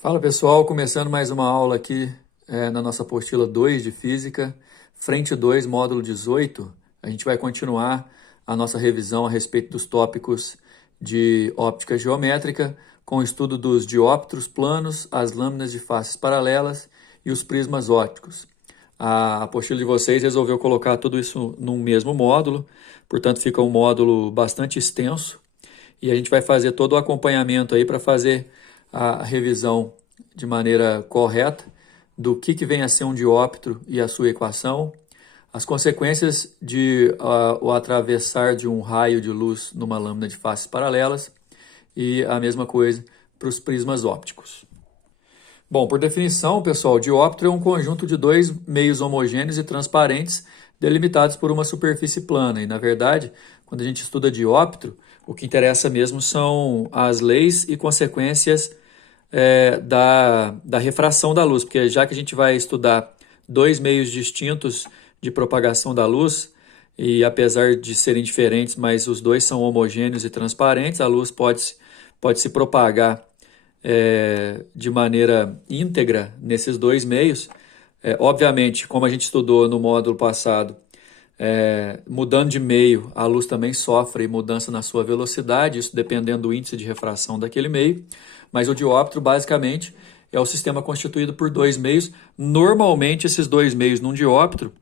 Fala pessoal, começando mais uma aula aqui na nossa apostila 2 de Física, frente 2, módulo 18. A gente vai continuar a nossa revisão a respeito dos tópicos de óptica geométrica, com o estudo dos dióptros planos, as lâminas de faces paralelas e os prismas ópticos. A apostila de vocês resolveu colocar tudo isso num mesmo módulo, portanto fica um módulo bastante extenso, e a gente vai fazer todo o acompanhamento aí para fazer a revisão de maneira correta do que vem a ser um dióptro e a sua equação, as consequências de o atravessar de um raio de luz numa lâmina de faces paralelas e a mesma coisa para os prismas ópticos. Bom, por definição, pessoal, dióptro é um conjunto de dois meios homogêneos e transparentes delimitados por uma superfície plana. E, na verdade, quando a gente estuda dióptro, o que interessa mesmo são as leis e consequências da refração da luz, porque já que a gente vai estudar dois meios distintos de propagação da luz, e apesar de serem diferentes, mas os dois são homogêneos e transparentes, a luz pode se propagar de maneira íntegra nesses dois meios. Obviamente, como a gente estudou no módulo passado, mudando de meio, a luz também sofre mudança na sua velocidade, isso dependendo do índice de refração daquele meio, mas o dióptro basicamente é o sistema constituído por dois meios. Normalmente esses dois meios num dióptro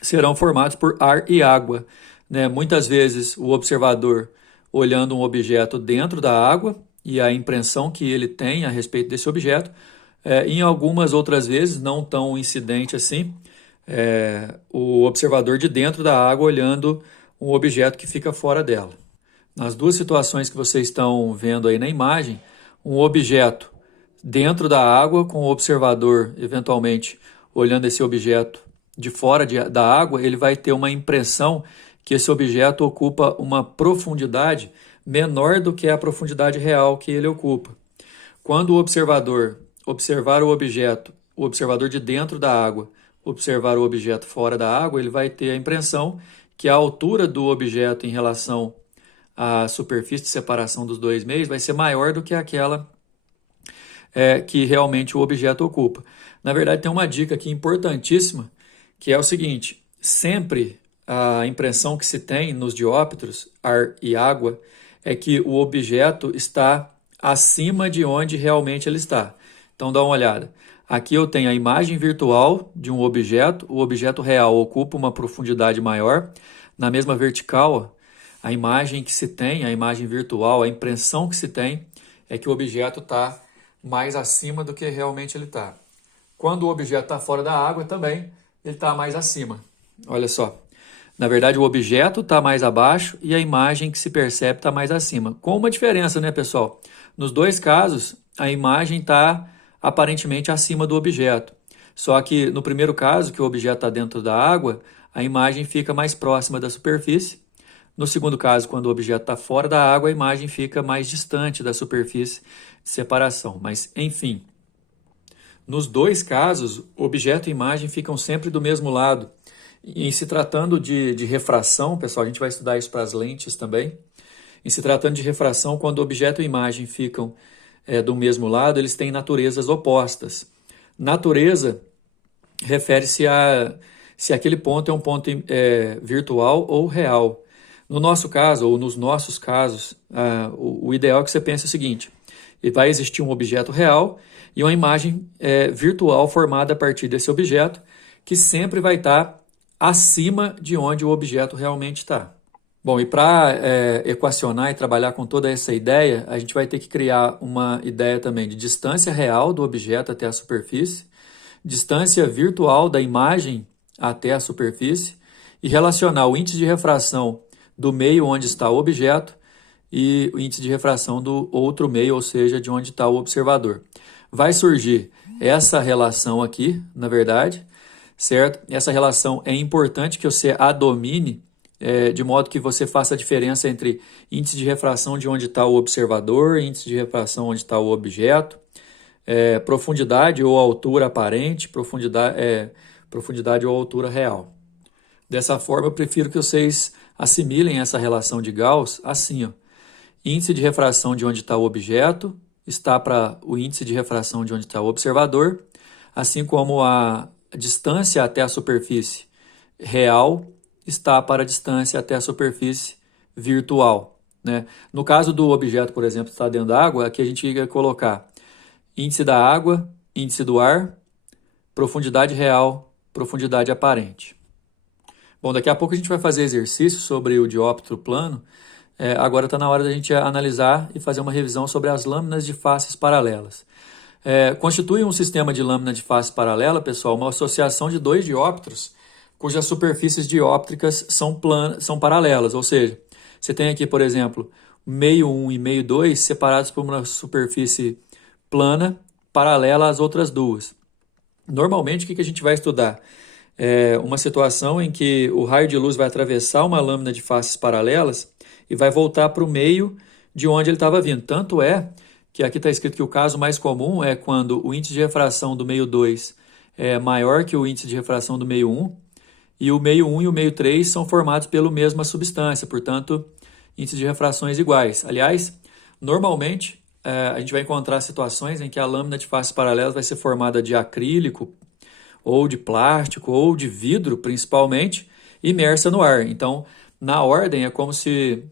serão formados por ar e água, né? Muitas vezes o observador olhando um objeto dentro da água e a impressão que ele tem a respeito desse objeto, em algumas outras vezes, não tão incidente assim, o observador de dentro da água olhando um objeto que fica fora dela. Nas duas situações que vocês estão vendo aí na imagem, um objeto dentro da água, com o observador eventualmente olhando esse objeto de fora da água, ele vai ter uma impressão que esse objeto ocupa uma profundidade menor do que a profundidade real que ele ocupa. Quando o observador observar o observador de dentro da água, observar o objeto fora da água, ele vai ter a impressão que a altura do objeto em relação à superfície de separação dos dois meios vai ser maior do que aquela que realmente o objeto ocupa. Na verdade, tem uma dica aqui importantíssima, que é o seguinte: sempre a impressão que se tem nos dióptros, ar e água, é que o objeto está acima de onde realmente ele está. Então dá uma olhada. Aqui eu tenho a imagem virtual de um objeto, o objeto real ocupa uma profundidade maior. Na mesma vertical, a imagem que se tem, a imagem virtual, a impressão que se tem é que o objeto está mais acima do que realmente ele está. Quando o objeto está fora da água também, ele está mais acima. Olha só. Na verdade, o objeto está mais abaixo e a imagem que se percebe está mais acima. Com uma diferença, né, pessoal? Nos dois casos, a imagem está aparentemente acima do objeto. Só que no primeiro caso, que o objeto está dentro da água, a imagem fica mais próxima da superfície. No segundo caso, quando o objeto está fora da água, a imagem fica mais distante da superfície de separação. Mas, enfim, nos dois casos, objeto e imagem ficam sempre do mesmo lado. Em se tratando de refração, pessoal, a gente vai estudar isso para as lentes também. Em se tratando de refração, quando objeto e imagem ficam do mesmo lado, eles têm naturezas opostas. Natureza refere-se a se aquele ponto é um ponto virtual ou real. No nosso caso, ou nos nossos casos, o ideal é que você pense o seguinte: vai existir um objeto real e uma imagem virtual formada a partir desse objeto, que sempre vai estar acima de onde o objeto realmente está. Bom, e para equacionar e trabalhar com toda essa ideia, a gente vai ter que criar uma ideia também de distância real do objeto até a superfície, distância virtual da imagem até a superfície, e relacionar o índice de refração do meio onde está o objeto e o índice de refração do outro meio, ou seja, de onde está o observador. Vai surgir essa relação aqui, na verdade, certo? Essa relação é importante que você a domine, de modo que você faça a diferença entre índice de refração de onde está o observador, índice de refração onde está o objeto, profundidade ou altura aparente, profundidade ou altura real. Dessa forma, eu prefiro que vocês assimilem essa relação de Gauss assim, ó. Índice de refração de onde está o objeto está para o índice de refração de onde está o observador, assim como a distância até a superfície real está para a distância até a superfície virtual, né? No caso do objeto, por exemplo, que está dentro da água, aqui a gente vai colocar índice da água, índice do ar, profundidade real, profundidade aparente. Bom, daqui a pouco a gente vai fazer exercício sobre o dióptro plano. Agora está na hora da gente analisar e fazer uma revisão sobre as lâminas de faces paralelas. Constitui um sistema de lâmina de face paralela, pessoal, uma associação de dois dióptros cujas superfícies dióptricas são paralelas, ou seja, você tem aqui, por exemplo, meio 1 e meio 2 separados por uma superfície plana paralela às outras duas. Normalmente, o que a gente vai estudar? Uma situação em que o raio de luz vai atravessar uma lâmina de faces paralelas e vai voltar para o meio de onde ele estava vindo. Tanto é que aqui está escrito que o caso mais comum é quando o índice de refração do meio 2 é maior que o índice de refração do meio 1, e o meio 1 e o meio 3 são formados pela mesma substância, portanto, índices de refrações iguais. Aliás, normalmente, a gente vai encontrar situações em que a lâmina de faces paralelas vai ser formada de acrílico, ou de plástico, ou de vidro, principalmente, imersa no ar. Então, na ordem, é como se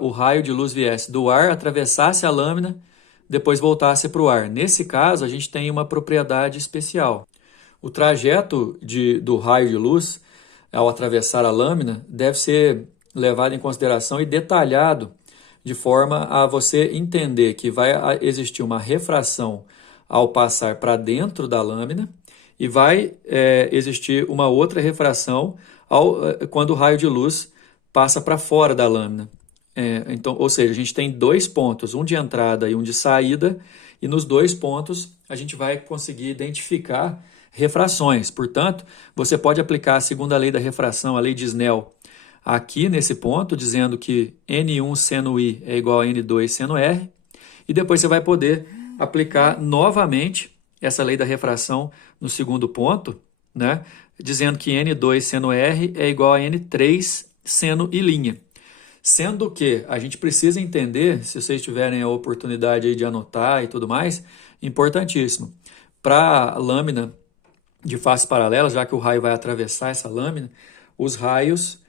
o raio de luz viesse do ar, atravessasse a lâmina, depois voltasse para o ar. Nesse caso, a gente tem uma propriedade especial. O trajeto do raio de luz, ao atravessar a lâmina, deve ser levado em consideração e detalhado, de forma a você entender que vai existir uma refração ao passar para dentro da lâmina e vai existir uma outra refração quando o raio de luz passa para fora da lâmina. Então, ou seja, a gente tem dois pontos, um de entrada e um de saída, e nos dois pontos a gente vai conseguir identificar refrações. Portanto, você pode aplicar a segunda lei da refração, a lei de Snell, aqui nesse ponto, dizendo que N1 seno I é igual a N2 seno R, e depois você vai poder aplicar novamente essa lei da refração no segundo ponto, né? Dizendo que N2 seno R é igual a N3 seno I'. Sendo que a gente precisa entender, se vocês tiverem a oportunidade aí de anotar e tudo mais, importantíssimo, para a lâmina de faces paralelas, já que o raio vai atravessar essa lâmina, os raios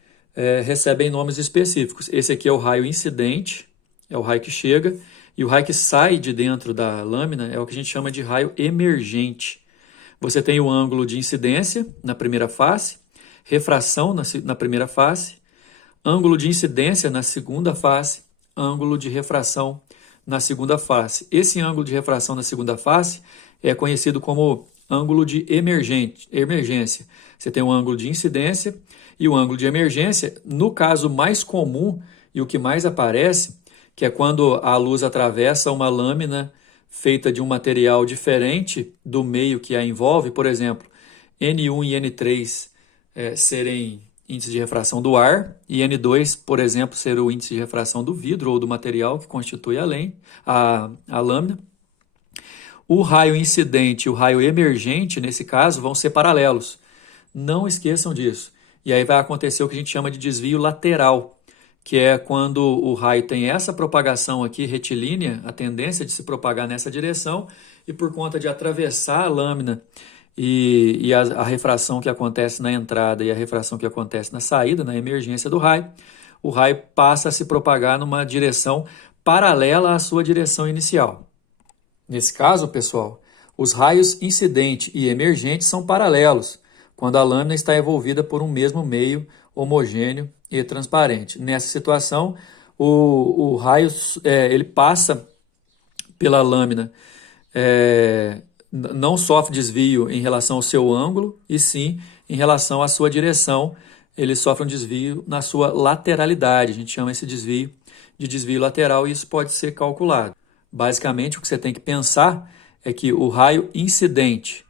recebem nomes específicos. Esse aqui é o raio incidente, é o raio que chega, e o raio que sai de dentro da lâmina é o que a gente chama de raio emergente. Você tem o ângulo de incidência na primeira face, refração na primeira face, ângulo de incidência na segunda face, ângulo de refração na segunda face. Esse ângulo de refração na segunda face é conhecido como ângulo de emergência. Você tem um ângulo de incidência e o ângulo de emergência. No caso mais comum e o que mais aparece, que é quando a luz atravessa uma lâmina feita de um material diferente do meio que a envolve, por exemplo, N1 e N3 serem índice de refração do ar, e N2, por exemplo, ser o índice de refração do vidro ou do material que constitui a lâmina. O raio incidente e o raio emergente, nesse caso, vão ser paralelos. Não esqueçam disso. E aí vai acontecer o que a gente chama de desvio lateral, que é quando o raio tem essa propagação aqui retilínea, a tendência de se propagar nessa direção, e por conta de atravessar a lâmina e a refração que acontece na entrada e a refração que acontece na saída, na emergência do raio, o raio passa a se propagar numa direção paralela à sua direção inicial. Nesse caso, pessoal, os raios incidente e emergente são paralelos, quando a lâmina está envolvida por um mesmo meio homogêneo e transparente. Nessa situação, o raio ele passa pela lâmina, não sofre desvio em relação ao seu ângulo, e sim em relação à sua direção. Ele sofre um desvio na sua lateralidade. A gente chama esse desvio de desvio lateral e isso pode ser calculado. Basicamente, o que você tem que pensar é que o raio incidente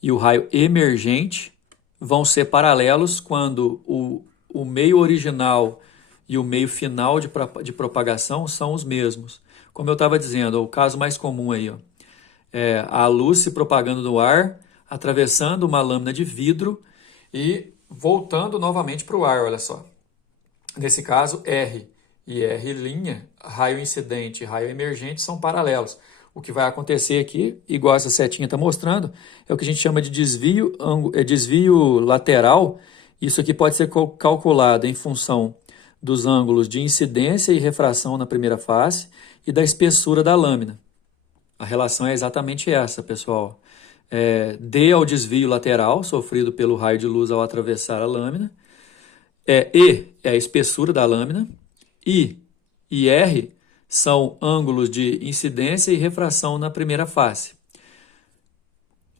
e o raio emergente vão ser paralelos quando o meio original e o meio final de propagação são os mesmos. Como eu estava dizendo, o caso mais comum aí, ó, a luz se propagando no ar, atravessando uma lâmina de vidro e voltando novamente para o ar, olha só. Nesse caso, R e R', raio incidente e raio emergente, são paralelos. O que vai acontecer aqui, igual essa setinha está mostrando, é o que a gente chama de desvio lateral. Isso aqui pode ser calculado em função dos ângulos de incidência e refração na primeira face e da espessura da lâmina. A relação é exatamente essa, pessoal. D é o desvio lateral sofrido pelo raio de luz ao atravessar a lâmina. E é a espessura da lâmina. I e R são ângulos de incidência e refração na primeira face.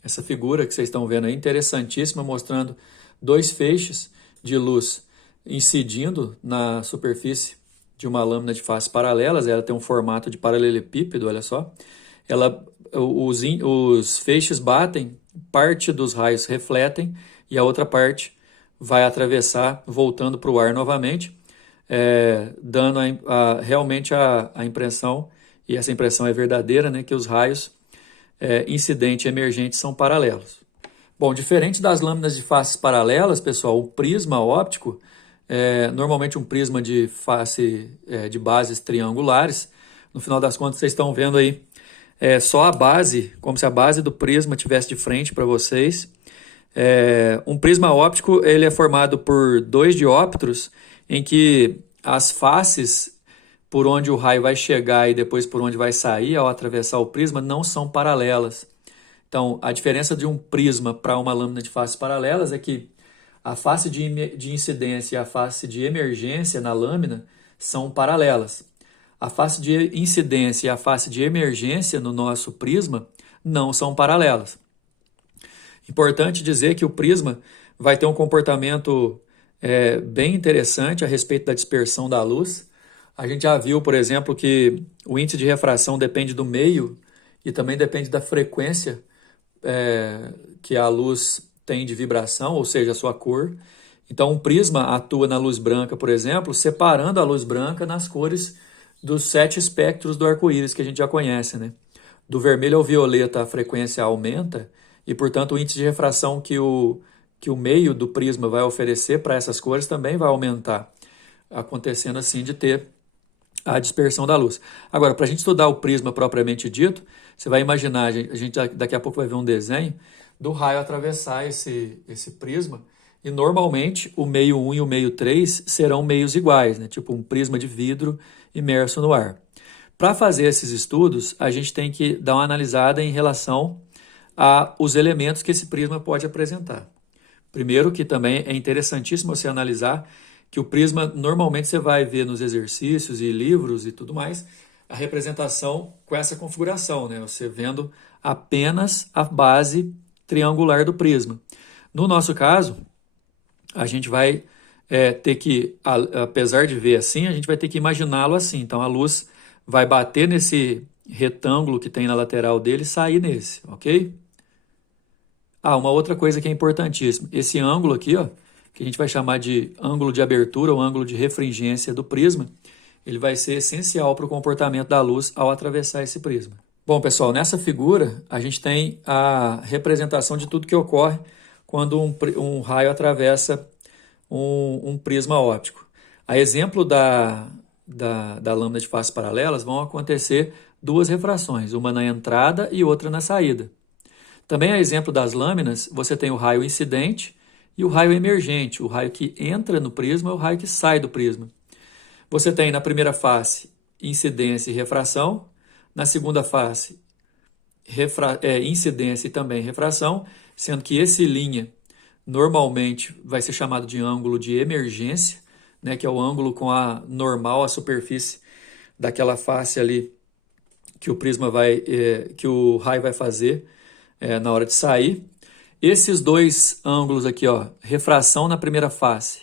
Essa figura que vocês estão vendo aí, interessantíssima, mostrando dois feixes de luz incidindo na superfície de uma lâmina de faces paralelas. Ela tem um formato de paralelepípedo, olha só. Os feixes batem, parte dos raios refletem e a outra parte vai atravessar, voltando para o ar novamente, dando realmente a impressão, e essa impressão é verdadeira, né, que os raios incidente e emergente são paralelos. Bom, diferente das lâminas de faces paralelas, pessoal, o prisma óptico, normalmente um prisma de face de bases triangulares. No final das contas, vocês estão vendo aí só a base, como se a base do prisma estivesse de frente para vocês. Um prisma óptico ele é formado por dois dióptros, em que as faces por onde o raio vai chegar e depois por onde vai sair ao atravessar o prisma não são paralelas. Então, a diferença de um prisma para uma lâmina de faces paralelas é que a face de incidência e a face de emergência na lâmina são paralelas. A face de incidência e a face de emergência no nosso prisma não são paralelas. Importante dizer que o prisma vai ter um comportamento bem interessante a respeito da dispersão da luz. A gente já viu, por exemplo, que o índice de refração depende do meio e também depende da frequência que a luz tem de vibração, ou seja, a sua cor. Então, um prisma atua na luz branca, por exemplo, separando a luz branca nas cores dos 7 espectros do arco-íris que a gente já conhece, né? Do vermelho ao violeta a frequência aumenta e, portanto, o índice de refração que o meio do prisma vai oferecer para essas cores também vai aumentar, acontecendo assim de ter a dispersão da luz. Agora, para a gente estudar o prisma propriamente dito, você vai imaginar, a gente daqui a pouco vai ver um desenho do raio atravessar esse prisma, e normalmente o meio 1 e o meio 3 serão meios iguais, né? Tipo um prisma de vidro imerso no ar. Para fazer esses estudos, a gente tem que dar uma analisada em relação aos elementos que esse prisma pode apresentar. Primeiro, que também é interessantíssimo você analisar que o prisma, normalmente você vai ver nos exercícios e livros e tudo mais, a representação com essa configuração, né? Você vendo apenas a base triangular do prisma. No nosso caso, a gente vai ter que, apesar de ver assim, a gente vai ter que imaginá-lo assim. Então, a luz vai bater nesse retângulo que tem na lateral dele e sair nesse, ok? Uma outra coisa que é importantíssima. Esse ângulo aqui, ó, que a gente vai chamar de ângulo de abertura ou ângulo de refringência do prisma, ele vai ser essencial para o comportamento da luz ao atravessar esse prisma. Bom, pessoal, nessa figura a gente tem a representação de tudo que ocorre quando um raio atravessa um prisma óptico. A exemplo da lâmina de faces paralelas, vão acontecer duas refrações, uma na entrada e outra na saída. Também a exemplo das lâminas, você tem o raio incidente e o raio emergente, o raio que entra no prisma e o raio que sai do prisma. Você tem na primeira face incidência e refração, na segunda face incidência e também refração, sendo que esse linha normalmente vai ser chamado de ângulo de emergência, né, que é o ângulo com a normal, a superfície daquela face ali que o prisma que o raio vai fazer na hora de sair. Esses dois ângulos aqui, ó, refração na primeira face,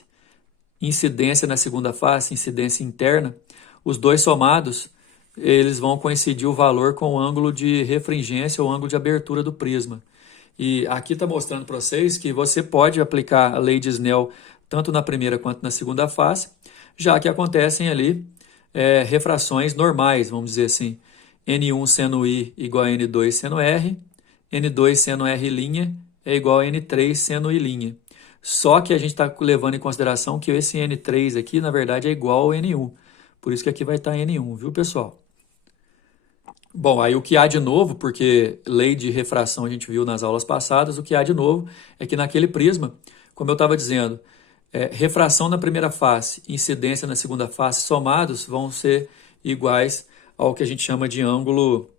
incidência na segunda face, incidência interna, os dois somados, eles vão coincidir o valor com o ângulo de refringência ou ângulo de abertura do prisma. E aqui está mostrando para vocês que você pode aplicar a lei de Snell tanto na primeira quanto na segunda face, já que acontecem ali refrações normais, vamos dizer assim, N1 seno I igual a N2 seno R, N2 seno R' é igual a N3 seno I'. Só que a gente está levando em consideração que esse N3 aqui, na verdade, é igual ao N1. Por isso que aqui vai estar N1, viu, pessoal? Bom, aí o que há de novo, porque lei de refração a gente viu nas aulas passadas, o que há de novo é que naquele prisma, como eu estava dizendo, refração na primeira face, incidência na segunda face, somados vão ser iguais ao que a gente chama de ângulo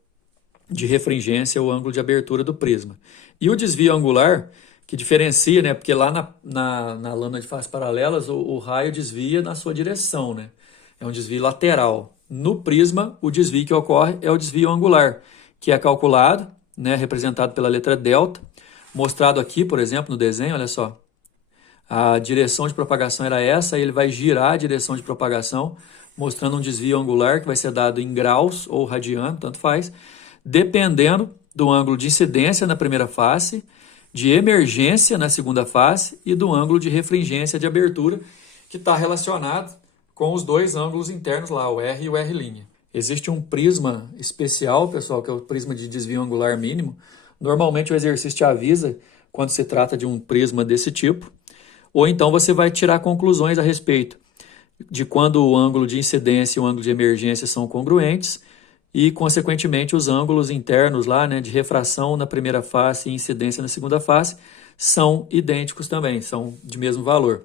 de refringência ou ângulo de abertura do prisma. E o desvio angular, que diferencia, né? Porque lá na lâmina de faces paralelas, o raio desvia na sua direção, né? É um desvio lateral. No prisma, o desvio que ocorre é o desvio angular, que é calculado, né? Representado pela letra delta, mostrado aqui, por exemplo, no desenho, olha só. A direção de propagação era essa, aí ele vai girar a direção de propagação, mostrando um desvio angular que vai ser dado em graus ou radiano, tanto faz, dependendo do ângulo de incidência na primeira face, de emergência na segunda face e do ângulo de refringência de abertura, que está relacionado com os dois ângulos internos lá, o R e o R'. Existe um prisma especial, pessoal, que é o prisma de desvio angular mínimo. Normalmente o exercício te avisa quando se trata de um prisma desse tipo, ou então você vai tirar conclusões a respeito de quando o ângulo de incidência e o ângulo de emergência são congruentes e, consequentemente, os ângulos internos lá, né, de refração na primeira face e incidência na segunda face são idênticos também, são de mesmo valor.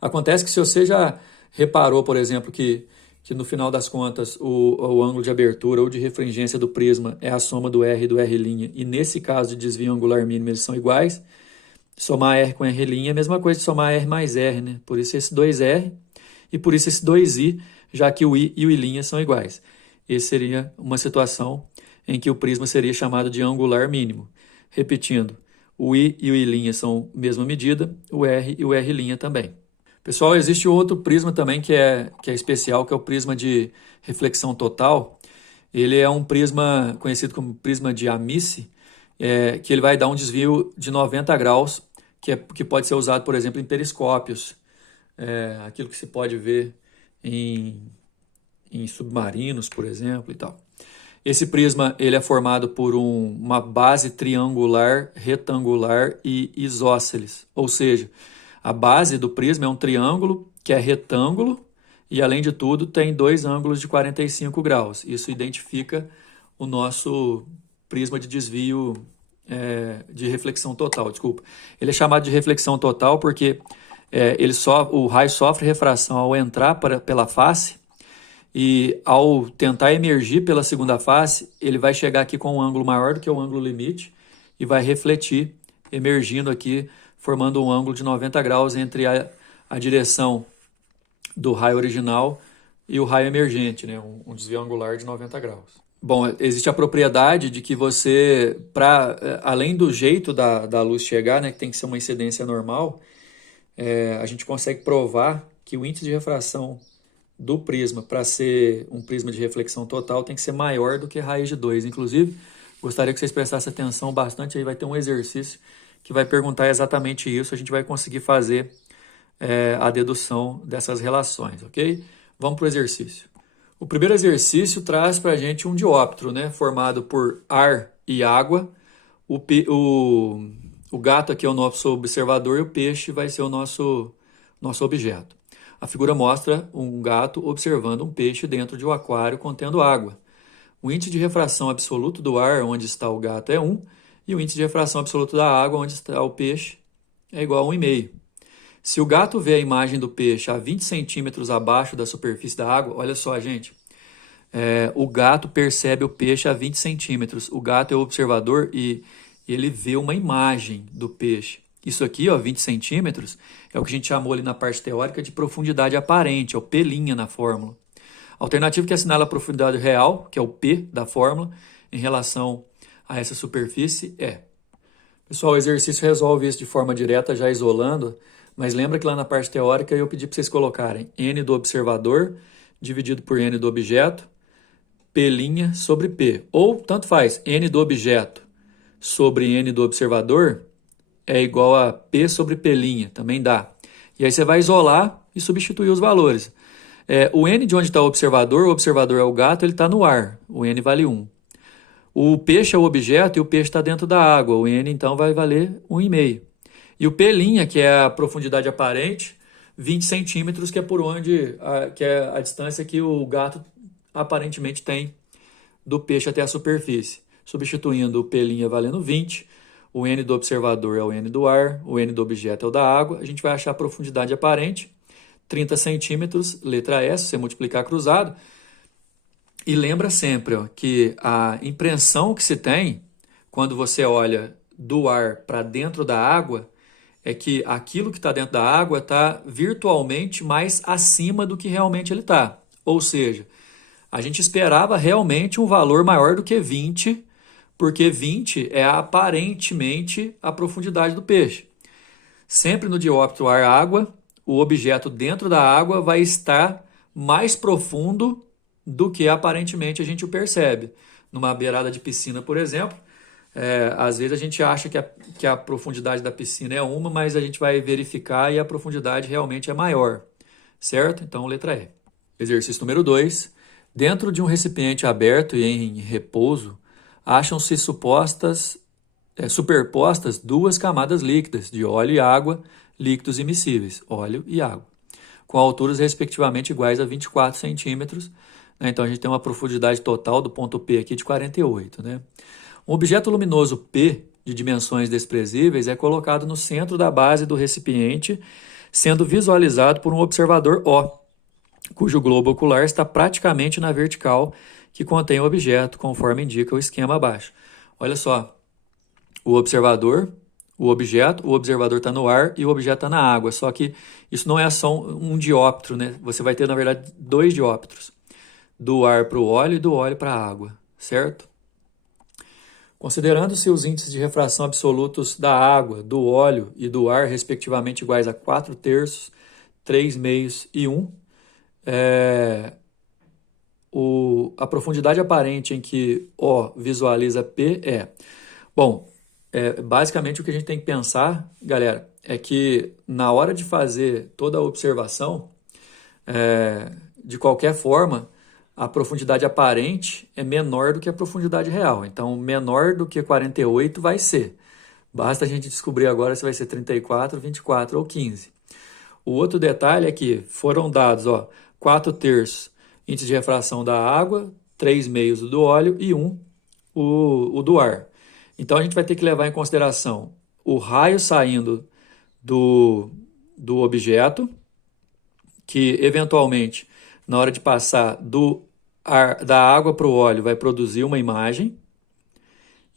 Acontece que se você já reparou, por exemplo, que no final das contas o ângulo de abertura ou de refringência do prisma é a soma do R e do R', e nesse caso de desvio angular mínimo eles são iguais, somar R com R' é a mesma coisa de somar R mais R, né? Por isso esse 2R e por isso esse 2I, já que o I e o I' são iguais. Essa seria uma situação em que o prisma seria chamado de angular mínimo. Repetindo, o I e o I' são a mesma medida, o R e o R' também. Pessoal, existe outro prisma também que é especial, que é o prisma de reflexão total. Ele é um prisma conhecido como prisma de Amice, que ele vai dar um desvio de 90 graus, que pode ser usado, por exemplo, em periscópios, aquilo que se pode ver em submarinos, por exemplo, e tal. Esse prisma ele é formado por uma base triangular, retangular e isósceles, ou seja, a base do prisma é um triângulo que é retângulo e, além de tudo, tem dois ângulos de 45 graus. Isso identifica o nosso prisma de desvio de reflexão total, desculpa. Ele é chamado de reflexão total porque o raio sofre refração ao entrar pela face e, ao tentar emergir pela segunda face, ele vai chegar aqui com um ângulo maior do que o ângulo limite e vai refletir, emergindo aqui, formando um ângulo de 90 graus entre a direção do raio original e o raio emergente, né? Um desvio angular de 90 graus. Bom, existe a propriedade de que você, além do jeito da luz chegar, né, que tem que ser uma incidência normal, a gente consegue provar que o índice de refração do prisma, para ser um prisma de reflexão total, tem que ser maior do que raiz de 2. Inclusive, gostaria que vocês prestassem atenção bastante, aí vai ter um exercício que vai perguntar exatamente isso, a gente vai conseguir fazer a dedução dessas relações, ok? Vamos para o exercício. O primeiro exercício traz para a gente um dióptro, né, formado por ar e água. O gato aqui é o nosso observador e o peixe vai ser o nosso objeto. A figura mostra um gato observando um peixe dentro de um aquário contendo água. O índice de refração absoluto do ar, onde está o gato, é 1, e o índice de refração absoluto da água, onde está o peixe, é igual a 1,5. Se o gato vê a imagem do peixe a 20 centímetros abaixo da superfície da água, olha só, gente, o gato percebe o peixe a 20 centímetros. O gato é o observador e ele vê uma imagem do peixe. Isso aqui, ó, 20 centímetros, é o que a gente chamou ali na parte teórica de profundidade aparente, é o P' na fórmula. A alternativa que assinala a profundidade real, que é o P da fórmula, em relação a essa superfície é. Pessoal, o exercício resolve isso de forma direta, já isolando, mas lembra que lá na parte teórica eu pedi para vocês colocarem N do observador dividido por N do objeto, P' sobre P. Ou, tanto faz, N do objeto sobre N do observador é igual a P sobre P', também dá. E aí você vai isolar e substituir os valores. O N de onde está o observador é o gato, ele está no ar, o N vale 1. O peixe é o objeto e o peixe está dentro da água, o N então vai valer 1,5. E o P', que é a profundidade aparente, 20 centímetros, que é por onde que é a distância que o gato aparentemente tem do peixe até a superfície. Substituindo o P' valendo 20, o N do observador é o N do ar, o N do objeto é o da água, a gente vai achar a profundidade aparente, 30 centímetros, letra S, se você multiplicar cruzado. E lembra sempre que a impressão que se tem quando você olha do ar para dentro da água é que aquilo que está dentro da água está virtualmente mais acima do que realmente ele está. Ou seja, a gente esperava realmente um valor maior do que 20, porque 20 é aparentemente a profundidade do peixe. Sempre no dióptro ar-água, o objeto dentro da água vai estar mais profundo do que aparentemente a gente o percebe. Numa beirada de piscina, por exemplo, às vezes a gente acha que a profundidade da piscina é uma, mas a gente vai verificar e a profundidade realmente é maior, certo? Então, letra E. Exercício número 2. Dentro de um recipiente aberto e em repouso, acham-se superpostas duas camadas líquidas de óleo e água, líquidos immiscíveis, óleo e água, com alturas respectivamente iguais a 24 centímetros. Então, a gente tem uma profundidade total do ponto P aqui de 48. Né? Um objeto luminoso P, de dimensões desprezíveis, é colocado no centro da base do recipiente, sendo visualizado por um observador O, cujo globo ocular está praticamente na vertical que contém o objeto, conforme indica o esquema abaixo. Olha só, o observador, o observador está no ar e o objeto está na água, só que isso não é só um dióptro, né? Você vai ter, na verdade, 2 dióptros, do ar para o óleo e do óleo para a água, certo? Considerando-se os índices de refração absolutos da água, do óleo e do ar, respectivamente iguais a 4/3, 3/2 e 1, a profundidade aparente em que O visualiza P é... Bom, basicamente o que a gente tem que pensar, galera, é que na hora de fazer toda a observação, de qualquer forma, a profundidade aparente é menor do que a profundidade real. Então, menor do que 48 vai ser. Basta a gente descobrir agora se vai ser 34, 24 ou 15. O outro detalhe é que foram dados 4/3 índice de refração da água, 3/2 do óleo e 1 o do ar. Então, a gente vai ter que levar em consideração o raio saindo do objeto, que eventualmente, na hora de passar da água para o óleo, vai produzir uma imagem,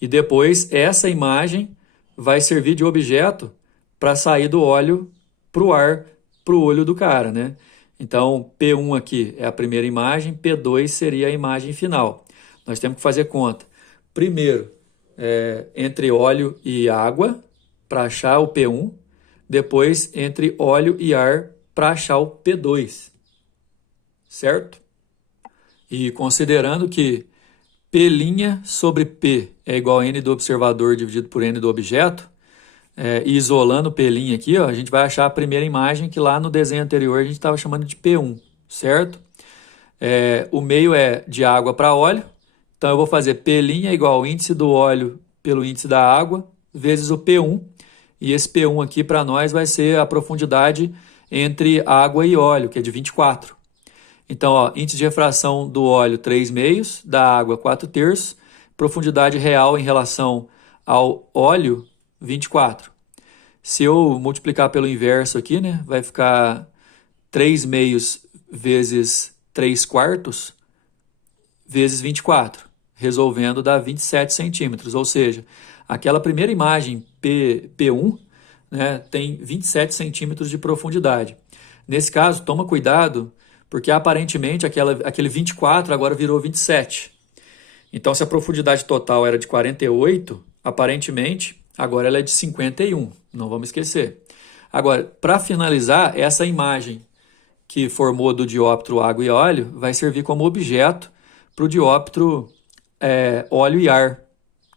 e depois essa imagem vai servir de objeto para sair do óleo para o ar, para o olho do cara, né? Então, P1 aqui é a primeira imagem, P2 seria a imagem final. Nós temos que fazer conta. Primeiro, entre óleo e água, para achar o P1. Depois, entre óleo e ar, para achar o P2. Certo? E considerando que P' sobre P é igual a N do observador dividido por N do objeto, e isolando o P' aqui, a gente vai achar a primeira imagem que lá no desenho anterior a gente estava chamando de P1, certo? O meio é de água para óleo, então eu vou fazer P' igual ao índice do óleo pelo índice da água, vezes o P1, e esse P1 aqui para nós vai ser a profundidade entre água e óleo, que é de 24. Então, índice de refração do óleo 3/2, da água 4/3, profundidade real em relação ao óleo 24. Se eu multiplicar pelo inverso aqui, né, vai ficar 3/2 vezes 3/4 vezes 24, resolvendo dá 27 centímetros, ou seja, aquela primeira imagem P1, né, tem 27 centímetros de profundidade. Nesse caso, toma cuidado, porque aparentemente aquele 24 agora virou 27. Então, se a profundidade total era de 48, aparentemente agora ela é de 51, não vamos esquecer. Agora, para finalizar, essa imagem que formou do dióptro água e óleo vai servir como objeto para o dióptro óleo e ar,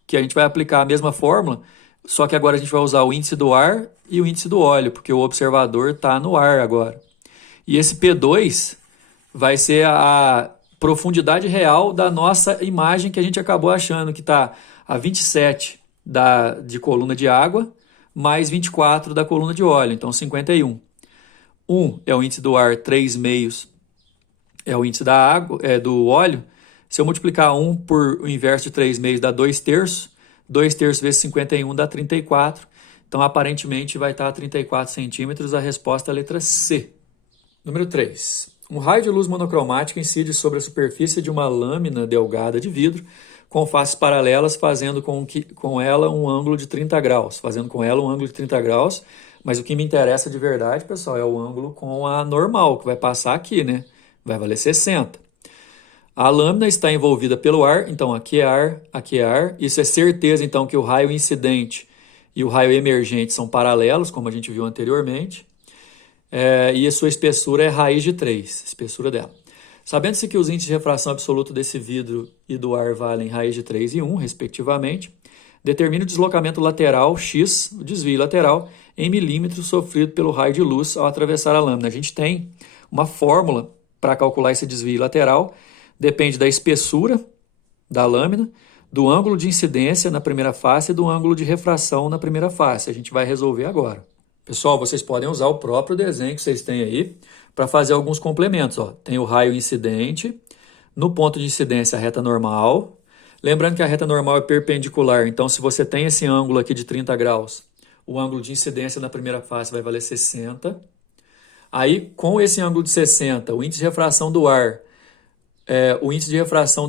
que a gente vai aplicar a mesma fórmula, só que agora a gente vai usar o índice do ar e o índice do óleo, porque o observador está no ar agora. E esse P2 vai ser a profundidade real da nossa imagem que a gente acabou achando, que está a 27 de coluna de água, mais 24 da coluna de óleo, então 51. 1 é o índice do ar, 3/2 é o índice da água, do óleo, Se eu multiplicar 1 por o inverso de 3 meios dá 2 terços, 2 terços vezes 51 dá 34. Então, aparentemente, vai estar a 34 centímetros. A resposta é a letra C. Número 3. Um raio de luz monocromática incide sobre a superfície de uma lâmina delgada de vidro com faces paralelas, fazendo com ela um ângulo de 30 graus. Mas o que me interessa de verdade, pessoal, é o ângulo com a normal, que vai passar aqui, né? Vai valer 60. A lâmina está envolvida pelo ar, então aqui é ar, aqui é ar. Isso é certeza, então, que o raio incidente e o raio emergente são paralelos, como a gente viu anteriormente. E a sua espessura é raiz de 3, espessura dela. Sabendo-se que os índices de refração absoluto desse vidro e do ar valem raiz de 3 e 1, respectivamente, determine o deslocamento lateral, x, o desvio lateral, em milímetros sofrido pelo raio de luz ao atravessar a lâmina. A gente tem uma fórmula para calcular esse desvio lateral, depende da espessura da lâmina, do ângulo de incidência na primeira face e do ângulo de refração na primeira face. A gente vai resolver agora. Pessoal, vocês podem usar o próprio desenho que vocês têm aí para fazer alguns complementos. Ó. Tem o raio incidente, no ponto de incidência a reta normal. Lembrando que a reta normal é perpendicular, então se você tem esse ângulo aqui de 30 graus, o ângulo de incidência na primeira face vai valer 60. Aí, com esse ângulo de 60, o índice de refração do ar, o índice de refração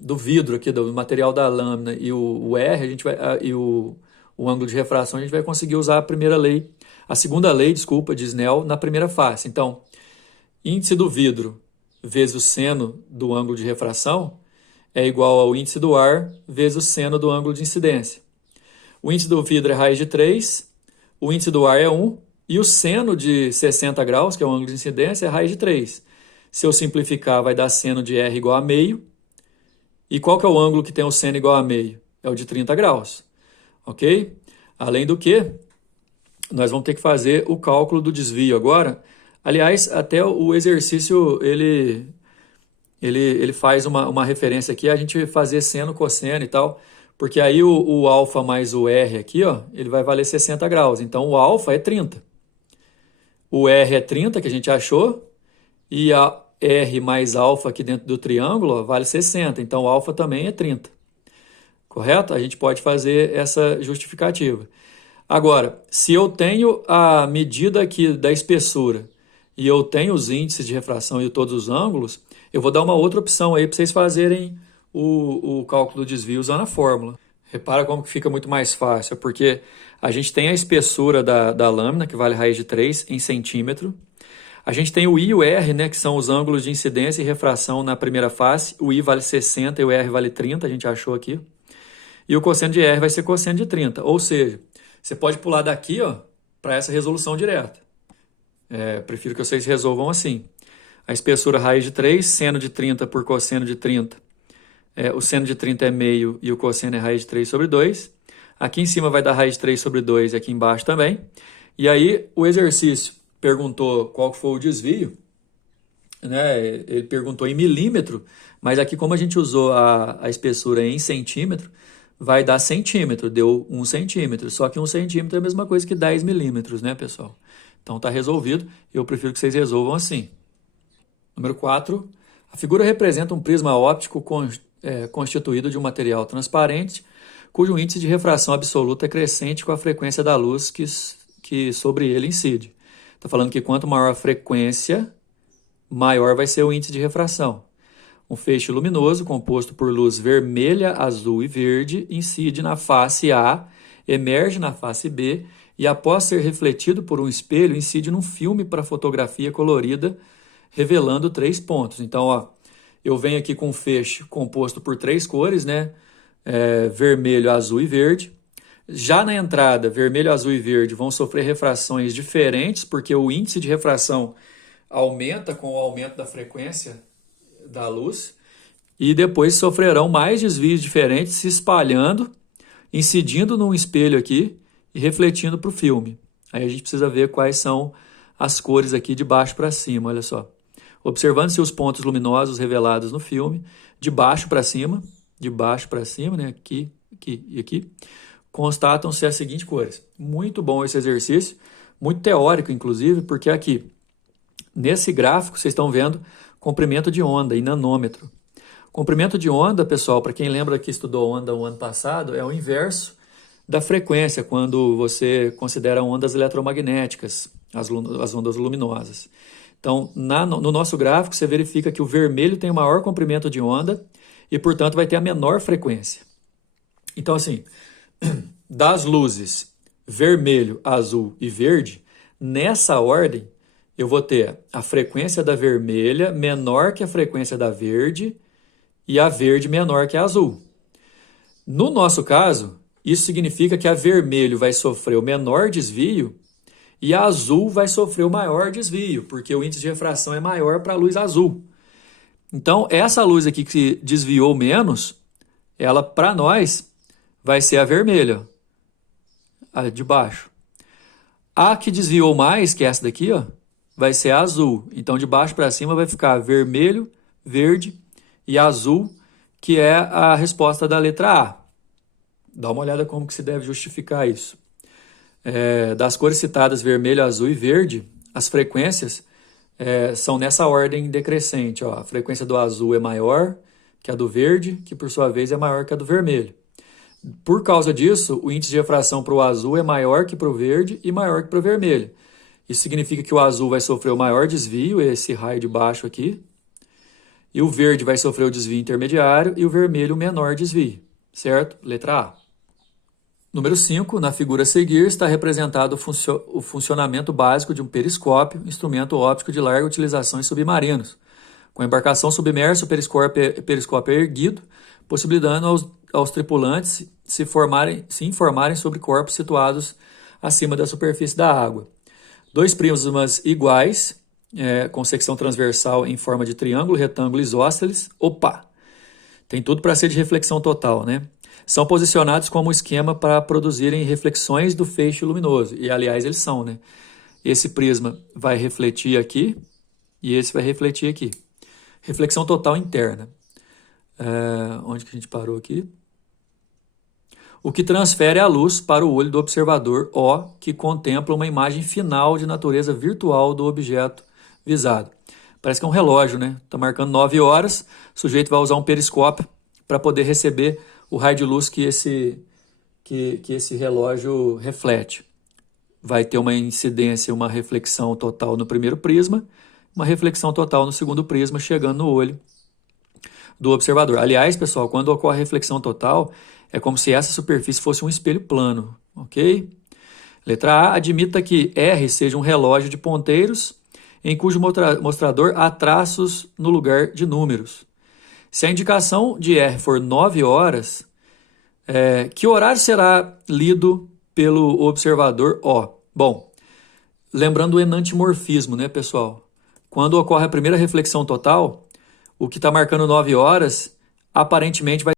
do vidro aqui, do material da lâmina e o R, a gente vai, o ângulo de refração, a gente vai conseguir usar a segunda lei, de Snell na primeira face. Então, índice do vidro vezes o seno do ângulo de refração é igual ao índice do ar vezes o seno do ângulo de incidência. O índice do vidro é raiz de 3, o índice do ar é 1, e o seno de 60 graus, que é o ângulo de incidência, é raiz de 3. Se eu simplificar, vai dar seno de R igual a meio. E qual que é o ângulo que tem o seno igual a meio? É o de 30 graus. Ok? Além do que, nós vamos ter que fazer o cálculo do desvio agora. Aliás, até o exercício, ele faz uma referência aqui, a gente fazer seno, cosseno e tal, porque aí o alfa mais o R aqui, ó, ele vai valer 60 graus. Então, o alfa é 30. O R é 30, que a gente achou, e a R mais alfa aqui dentro do triângulo, ó, vale 60. Então, o alfa também é 30. Correto? A gente pode fazer essa justificativa. Agora, se eu tenho a medida aqui da espessura e eu tenho os índices de refração e todos os ângulos, eu vou dar uma outra opção aí para vocês fazerem o cálculo do desvio usando a fórmula. Repara como que fica muito mais fácil, porque a gente tem a espessura da lâmina, que vale raiz de 3 em centímetro. A gente tem o I e o R, né, que são os ângulos de incidência e refração na primeira face. O I vale 60 e o R vale 30, a gente achou aqui. E o cosseno de R vai ser cosseno de 30. Ou seja, você pode pular daqui para essa resolução direta. Prefiro que vocês resolvam assim. A espessura raiz de 3, seno de 30 por cosseno de 30. O seno de 30 é meio e o cosseno é raiz de 3 sobre 2. Aqui em cima vai dar raiz de 3 sobre 2 e aqui embaixo também. E aí o exercício perguntou qual foi o desvio. Né? Ele perguntou em milímetro, mas aqui como a gente usou a espessura em centímetro, vai dar centímetro, deu 1 centímetro. Só que 1 centímetro é a mesma coisa que 10 milímetros, né, pessoal? Então está resolvido. Eu prefiro que vocês resolvam assim. Número 4. A figura representa um prisma óptico constituído de um material transparente, cujo índice de refração absoluta é crescente com a frequência da luz que sobre ele incide. Está falando que quanto maior a frequência, maior vai ser o índice de refração. Um feixe luminoso, composto por luz vermelha, azul e verde, incide na face A, emerge na face B e, após ser refletido por um espelho, incide num filme para fotografia colorida, revelando 3 pontos. Então, eu venho aqui com um feixe composto por 3 cores, né? Vermelho, azul e verde. Já na entrada, vermelho, azul e verde vão sofrer refrações diferentes, porque o índice de refração aumenta com o aumento da frequência da luz, e depois sofrerão mais desvios diferentes, se espalhando, incidindo num espelho aqui e refletindo para o filme. Aí a gente precisa ver quais são as cores aqui de baixo para cima, olha só. Observando-se os pontos luminosos revelados no filme, de baixo para cima, né, aqui e aqui, constatam-se as seguintes cores. Muito bom esse exercício, muito teórico, inclusive, porque aqui, nesse gráfico, vocês estão vendo comprimento de onda em nanômetro. Comprimento de onda, pessoal, para quem lembra que estudou onda o ano passado, é o inverso da frequência, quando você considera ondas eletromagnéticas, as ondas luminosas. Então, no nosso gráfico, você verifica que o vermelho tem o maior comprimento de onda e, portanto, vai ter a menor frequência. Então, assim, das luzes vermelho, azul e verde, nessa ordem, eu vou ter a frequência da vermelha menor que a frequência da verde e a verde menor que a azul. No nosso caso, isso significa que a vermelho vai sofrer o menor desvio e a azul vai sofrer o maior desvio, porque o índice de refração é maior para a luz azul. Então, essa luz aqui que desviou menos, ela, para nós, vai ser a vermelha, a de baixo. A que desviou mais, que é essa daqui, ó, vai ser a azul. Então, de baixo para cima vai ficar vermelho, verde e azul, que é a resposta da letra A. Dá uma olhada como que se deve justificar isso. Das cores citadas vermelho, azul e verde, as frequências são nessa ordem decrescente. Ó. A frequência do azul é maior que a do verde, que por sua vez é maior que a do vermelho. Por causa disso, o índice de refração para o azul é maior que para o verde e maior que para o vermelho. Isso significa que o azul vai sofrer o maior desvio, esse raio de baixo aqui, e o verde vai sofrer o desvio intermediário e o vermelho o menor desvio, certo? Letra A. Número 5, na figura a seguir, está representado o funcionamento básico de um periscópio, instrumento óptico de larga utilização em submarinos. Com a embarcação submersa, o periscópio é erguido, possibilitando aos tripulantes se informarem sobre corpos situados acima da superfície da água. Dois prismas iguais, com secção transversal em forma de triângulo, retângulo e isósceles. Opa! Tem tudo para ser de reflexão total, né? São posicionados como esquema para produzirem reflexões do feixe luminoso. E, aliás, eles são, né? Esse prisma vai refletir aqui e esse vai refletir aqui. Reflexão total interna. Onde que a gente parou aqui? O que transfere a luz para o olho do observador, que contempla uma imagem final de natureza virtual do objeto visado. Parece que é um relógio, né? Está marcando 9 horas, o sujeito vai usar um periscópio para poder receber o raio de luz que esse relógio reflete. Vai ter uma incidência, uma reflexão total no primeiro prisma, uma reflexão total no segundo prisma, chegando no olho do observador. Aliás, pessoal, quando ocorre a reflexão total, é como se essa superfície fosse um espelho plano, ok? Letra A, admita que R seja um relógio de ponteiros em cujo mostrador há traços no lugar de números. Se a indicação de R for 9 horas, que horário será lido pelo observador O? Bom, lembrando o enantiomorfismo, né, pessoal? Quando ocorre a primeira reflexão total, o que está marcando 9 horas, aparentemente vai